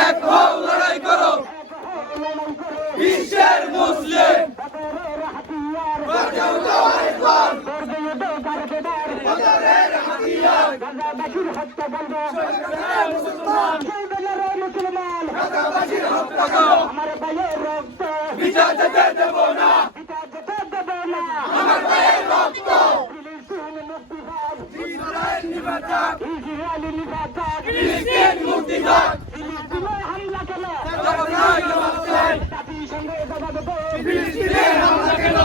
এক হও লড়াই করো বিশ্বের মুসলিম বাঁচাও তো আরেকবার বদরের হাতিয়ার গাজাবাসীর হত্যা বন্ধ মুসলমান মুসলমান গাজাবাসীর হত্যা করো আমার ভাইয়ের রক্ত বিচার যেতে দেব না বিচার যেতে দেব না আমার ভাইয়ের রক্ত ইসরায়েল নিবাদাক ইসরায়েল নিবাদাক ফিলিস্তিন মুক্তিদাক হামলা কেন জাতিসংঘে জবাব হামলা কেন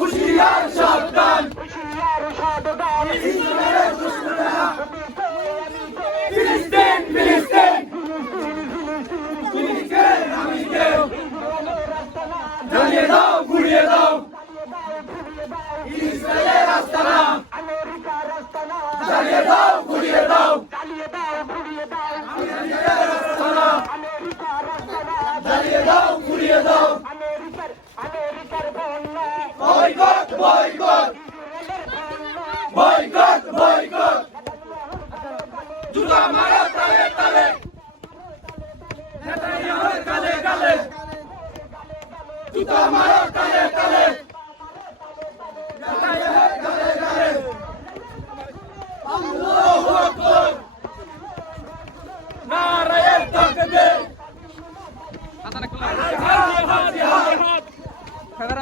হুশিয়ার সাবধান হুশিয়ার সাবধান ইসরায়েলের দুশমনেরা ফিলিস্তিন ফিলিস্তিন ফিলিস্তিন আমি কেউ ইসরায়েলের ঘুরিয়ে দাও আমেরিকার আমেরিকার বন্যা বয়কট বয়কট। Boycott boycott. জুতা মারো তালে তালে। নেতানিয়াহুর গালে গালে জুতা মারা তালে তালে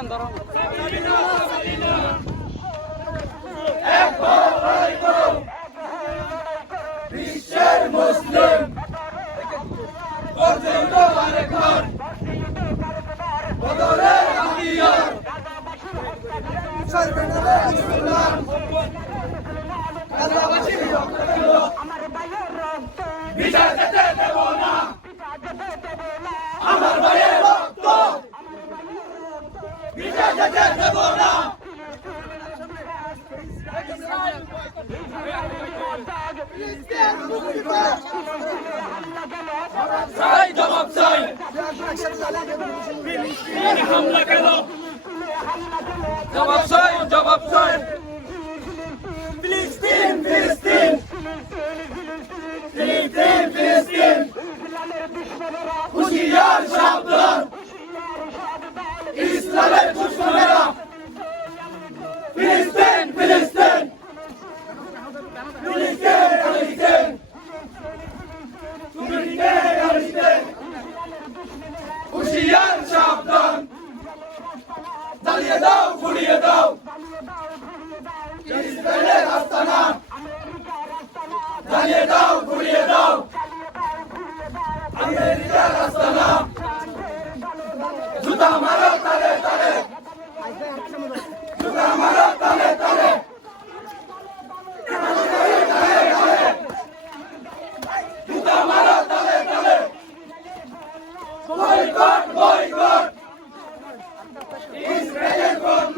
এক হামলা কেন পুড়িয়ে দাও। ইসরায়েলের আস্তানা জ্বালিয়ে দাও। পুড়িয়ে দাও আমেরিকার আস্তানা জুতা মারো তালে তালে। জুতা মারো তালে তালে। Boycott! Boycott! Israel é